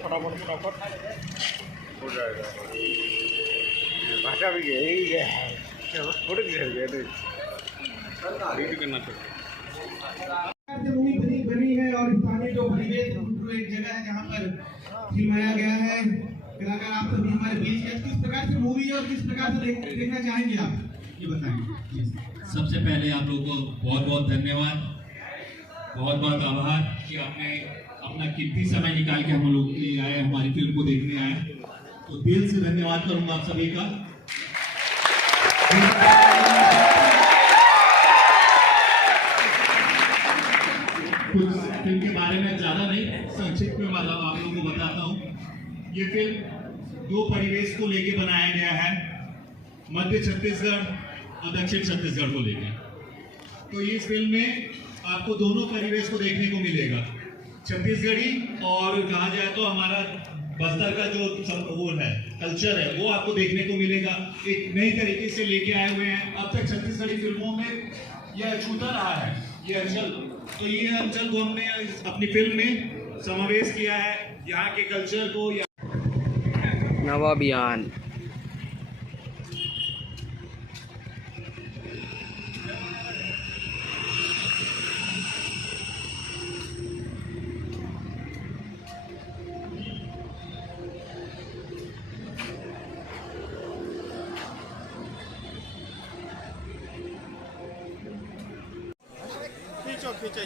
फटाफट हो जाएगा। भाषा भी यही है, थोड़ी देर करना चाहिए। मूवी बनी है और स्थानीय जो परिवेश एक जगह है जहाँ पर फिल्माया गया है। कलाकार आप सभी हमारे बीच हैं, किस प्रकार से मूवी और किस प्रकार से देखना चाहेंगे आप, ये बताएंगे। सबसे पहले आप लोगों को बहुत बहुत धन्यवाद, बहुत बहुत आभार कि आपने अपना कीमती समय निकाल के हम लोग के लिए आए, हमारी फिल्म को देखने आए। तो दिल से धन्यवाद करूंगा आप सभी का। कुछ फिल्म के बारे में ज्यादा नहीं, संक्षिप्त में आप लोगों को बताता हूँ। ये फिल्म दो परिवेश को लेके बनाया गया है, मध्य छत्तीसगढ़ और दक्षिण छत्तीसगढ़ को लेकर। तो इस फिल्म में आपको दोनों परिवेश को देखने को मिलेगा, छत्तीसगढ़ी और कहा जाए तो हमारा बस्तर का जो वो है कल्चर है वो आपको देखने को मिलेगा। एक नई तरीके से लेके आए हुए हैं। अब तक छत्तीसगढ़ी फिल्मों में यह छूता रहा है ये अंचल, तो ये अंचल को हमने अपनी फिल्म में समावेश किया है, यहाँ के कल्चर को। नवा अभियान खींचो खींचो